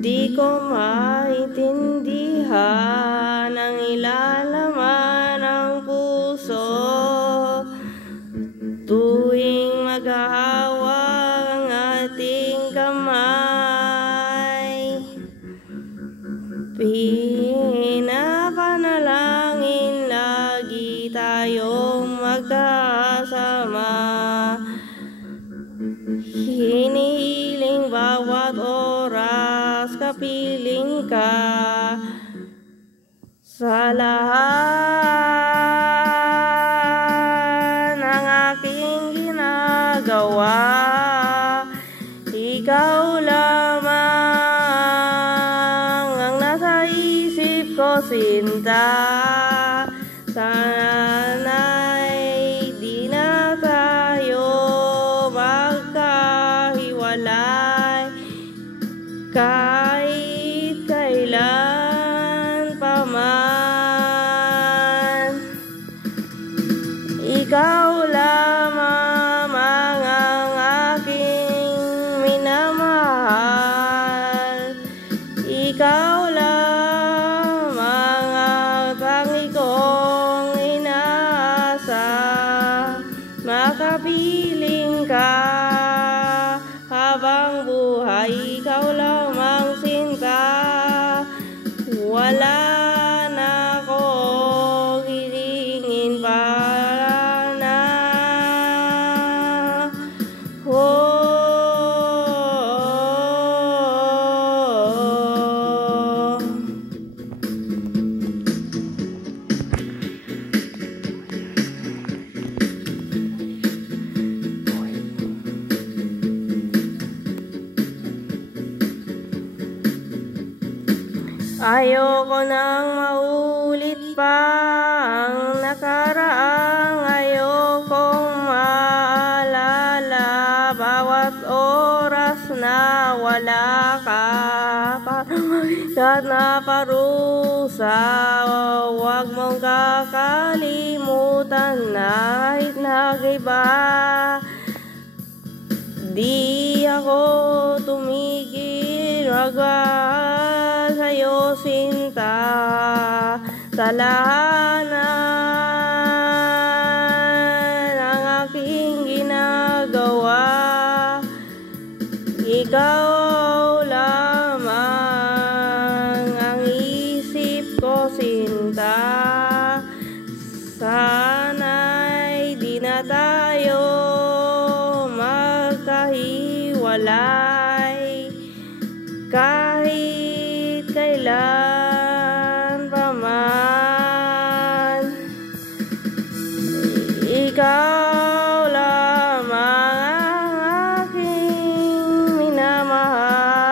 Di ko maintindihan ang ilalaman ng puso tuwing maghahawak ang ating kamay. Pinapanalangin lagi tayong magkasama. Hinihiling bawat oras kapiling ka sa lahat ng aking ginagawa. Ikaw lamang ang nasa isip ko, sinta. Sana'y di na tayo magkahiwalay kahit kailan pa man. Ikaw lamang ang aking minamahal. Ikaw lamang ang tangi kong inaasa. Makapiling ka habang buhay, ikaw lamang sinta. Wala na akong hilingin pa na. Ayoko nang maulit pa ang nakaraang. Ayokong maalala bawat oras na wala ka. Kahit na parusa, huwag mong kakalimutan na kahit nag-iba. Di ako tumigil magmahal sa'yo, sinta. Sa lahat ng aking ginagawa, ikaw lamang ang isip ko, sinta. Sana'y di na tayo magkahiwalay kahit kailan pa man. Ikaw lamang ang aking minamahal.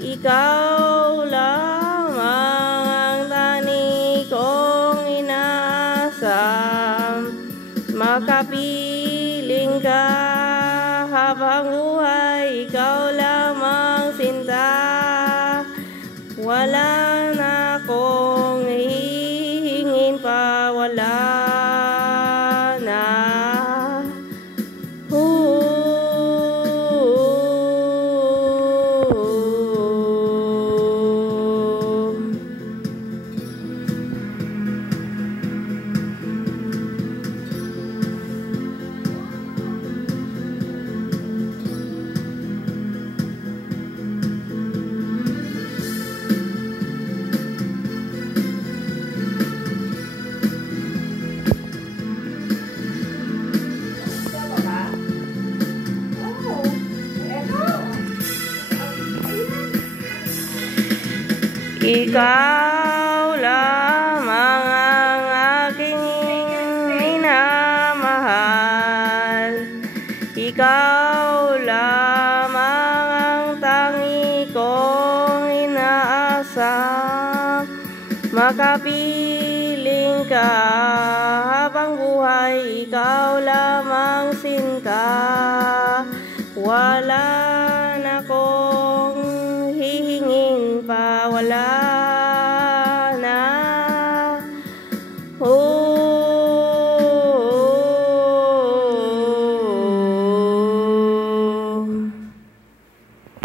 Ikaw lamang ang tani kong inaasam. Makapiling ka habang buhay, ikaw lamang sinta. Wala na akong hihingin pa, wala na. Ikaw lamang ang aking minamahal. Ikaw lamang ang tangi kong inaasam. Makapiling ka habang buhay, ikaw lamang sinta. Wala na akong hihingin pa, wala na. 오.